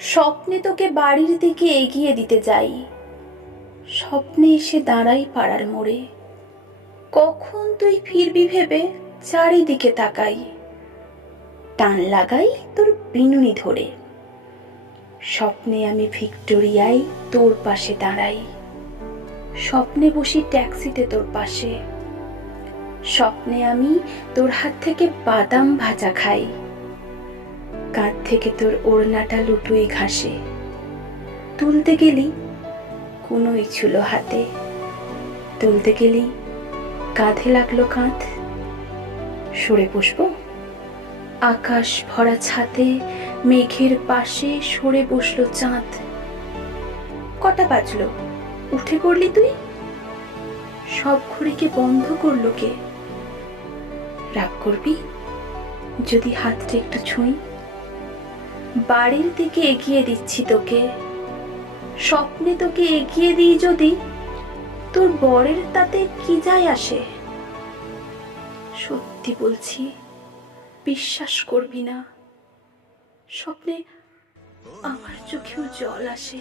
স্বপ্নে তোকে বাড়ির দিকে এগিয়ে দিতে যাই, স্বপ্নে এসে দাঁড়াই পাড়ার মোড়ে। কখন তুই ফিরবি ভেবে চারিদিকে তাকাই, টান লাগাই তোর বিনুনি ধরে। স্বপ্নে আমি ভিক্টোরিয়ায় তোর পাশে দাঁড়াই, স্বপ্নে বসি ট্যাক্সিতে তোর পাশে। স্বপ্নে আমি তোর হাত থেকে বাদাম ভাজা খাই, কাঁধ থেকে তোর ওড়নাটা লুটুই ঘাসে। তুলতে গেলি কোনোই ছিল হাতে, তুলতে গেলি কাঁধে লাগলো কাঁধ। সরে বসবো আকাশ ভরা ছাতে, মেঘের পাশে সরে বসলো চাঁদ। কটা বাজলো উঠে পড়লি তুই? সব ঘড়িকে বন্ধ করলো কে? রাগ করবি যদি হাতটা একটু ছুঁই? বাড়ির দিকে এগিয়ে দিচ্ছি তোকে, স্বপ্নে তোকে এগিয়ে দিই যদি, তোর বরের তাতে কি যায় আসে? সত্যি বলছি, বিশ্বাস করবি না, স্বপ্নে আমার চোখেও জল আসে।